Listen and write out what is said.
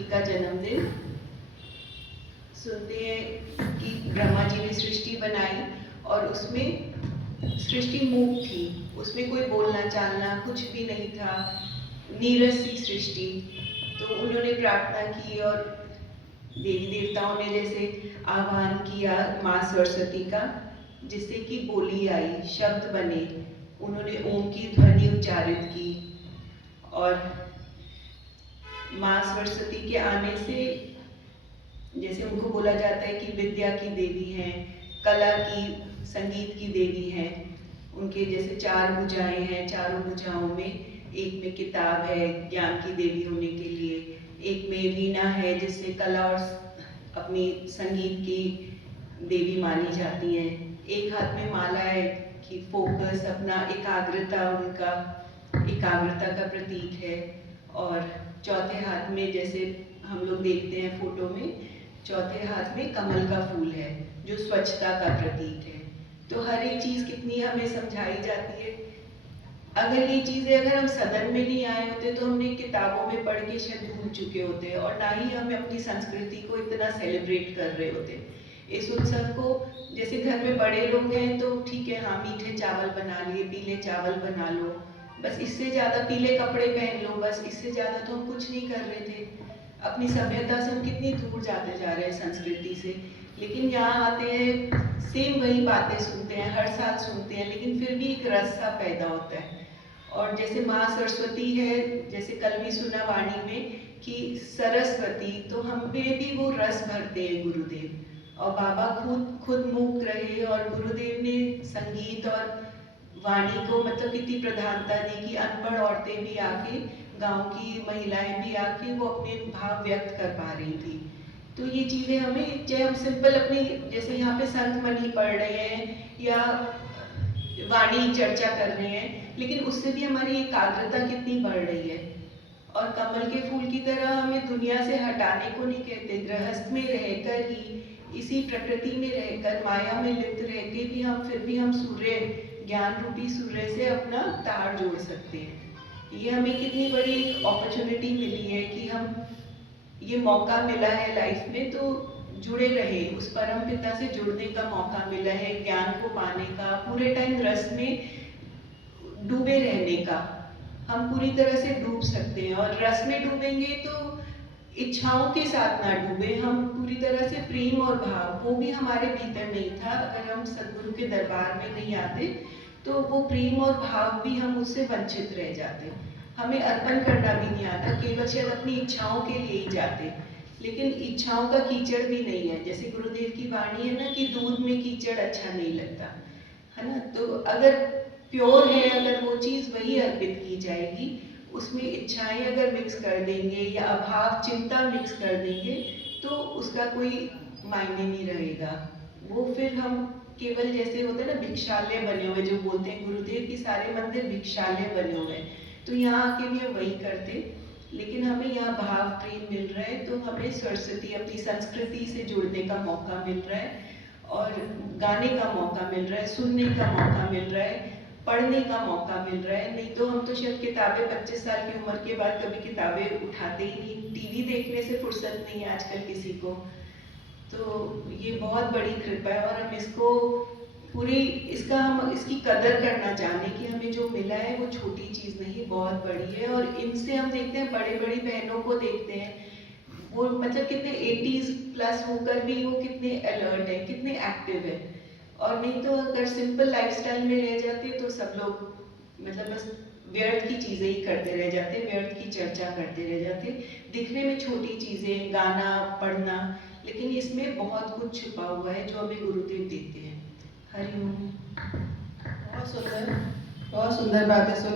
सरस्वती का जन्मदिन। सुनते हैं कि ब्रह्मा जी ने सृष्टि बनाई और उसमें सृष्टि मूक थी, उसमें कोई बोलना चालना कुछ भी नहीं था, नीरस सी सृष्टि। तो उन्होंने प्रार्थना की और देवी देवताओं ने जैसे आह्वान किया माँ सरस्वती का, जिससे कि बोली आई, शब्द बने। उन्होंने ओम की ध्वनि उच्चारित की और माँ सरस्वती के आने से, जैसे उनको बोला जाता है कि विद्या की देवी हैं, कला की, संगीत की देवी हैं। उनके जैसे 4 भुजाएं हैं, चारों भुजाओं में एक में किताब है ज्ञान की देवी होने के लिए, एक में वीणा है जिससे कला और अपनी संगीत की देवी मानी जाती हैं, एक हाथ में माला है कि फोकस अपना एकाग्रता, उनका एकाग्रता का प्रतीक है। और चौथे हाथ में जैसे हम लोग देखते हैं फोटो में, चौथे हाथ में कमल का फूल है जो स्वच्छता का प्रतीक है। तो हर एक चीज कितनी हमें समझाई जाती है। अगर ये चीजें अगर हम सदन में नहीं आए होते तो हमने किताबों में पढ़ के शायद भूल चुके होते और ना ही हम अपनी संस्कृति को इतना सेलिब्रेट कर रहे होते। इस उत्सव को जैसे घर में बड़े लोग हैं तो ठीक है, हाँ मीठे चावल बना लिए, पीले चावल बना लो, बस इससे ज्यादा पीले कपड़े पहन लो, बस इससे ज्यादा तो हम कुछ नहीं कर रहे थे। अपनी सभ्यता से हम कितनी दूर जाते जा रहे हैं, संस्कृति से। लेकिन यहाँ आते हैं, सेम वही बातें सुनते हैं, हर साल सुनते हैं, लेकिन फिर भी एक रस सा पैदा होता है। और जैसे माँ सरस्वती है, जैसे कल भी सुना वाणी में कि सरस्वती, तो हम पे भी वो रस भरते हैं गुरुदेव। और बाबा खुद मूक रहे और गुरुदेव ने संगीत और वाणी को मतलब कितनी प्रधानता दी कि अनपढ़ औरतें भी आके, गांव की महिलाएं भी आके वो अपने भाव व्यक्त कर पा रही थी। तो ये चीजें हमें, चाहे हम सिंपल अपनी, जैसे यहाँ पे संत मणि पढ़ रहे हैं या वाणी चर्चा कर रहे हैं, लेकिन उससे भी हमारी एकाग्रता कितनी बढ़ रही है। और कमल के फूल की तरह हमें दुनिया से हटाने को नहीं कहते, गृहस्थ में रहकर ही, इसी प्रकृति में रहकर, माया में लिप्त रह के भी हम फिर भी हम सूर्य, ज्ञान रूपी सूर्य से अपना तार जोड़ सकते हैं। ये हमें कितनी बड़ी अपॉर्चुनिटी मिली है कि हम, ये मौका मिला है लाइफ में, तो जुड़े रहे, उस परम पिता से जुड़ने का मौका मिला है, ज्ञान को पाने का, पूरे टाइम रस में डूबे रहने का। हम पूरी तरह से डूब सकते हैं और रस में डूबेंगे तो इच्छाओं के साथ ना डूबे, हम पूरी तरह से प्रेम और भाव, वो भी हमारे भीतर नहीं था। अगर हम सदगुरु के दरबार में नहीं आते तो वो प्रेम और भाव भी हम उससे वंचित रह जाते। हमें अर्पण करना भी नहीं आता, केवल शायद अपनी इच्छाओं के लिए ही जाते, लेकिन इच्छाओं का कीचड़ भी नहीं है। जैसे गुरुदेव की वाणी है ना कि दूध में कीचड़ अच्छा नहीं लगता, है ना। तो अगर प्योर है, अगर वो चीज वही अर्पित की जाएगी, उसमें इच्छाएं अगर मिक्स कर देंगे या अभाव चिंता मिक्स कर देंगे तो उसका कोई मायने नहीं रहेगा। वो फिर हम केवल, जैसे होते हैं ना भिक्षालय बने हुए, जो बोलते हैं गुरुदेव की सारे मंदिर भिक्षालय बने हुए हैं, तो यहाँ आके भी हम वही करते। लेकिन हमें यहाँ भाव प्रेम मिल रहा है, तो हमें सरस्वती, अपनी संस्कृति से जुड़ने का मौका मिल रहा है और गाने का मौका मिल रहा है, सुनने का मौका मिल रहा है, पढ़ने का मौका मिल रहा है। नहीं तो हम तो शायद किताबें 25 साल की उम्र के बाद कभी किताबें उठाते ही नहीं, टीवी देखने से फुर्सत नहीं है आजकल किसी को। तो ये बहुत बड़ी कृपा है और हम इसको पूरी, इसका हम इसकी कदर करना चाहते हैं कि हमें जो मिला है वो छोटी चीज नहीं, बहुत बड़ी है। और इनसे हम देखते हैं, बड़े बड़ी बहनों को देखते हैं, वो मतलब कितने 80s प्लस होकर भी वो कितने अलर्ट है, कितने एक्टिव है। और नहीं तो अगर सिंपल लाइफस्टाइल में रह जाते तो सब लोग मतलब बस व्यर्थ की चीजें ही करते रह जाते, व्यर्थ की चर्चा करते रह जाते। दिखने में छोटी चीजें, गाना, पढ़ना, लेकिन इसमें बहुत कुछ छुपा हुआ है जो हमें गुरुदेव देते हैं। हरिओम। बहुत सुंदर बातें सुन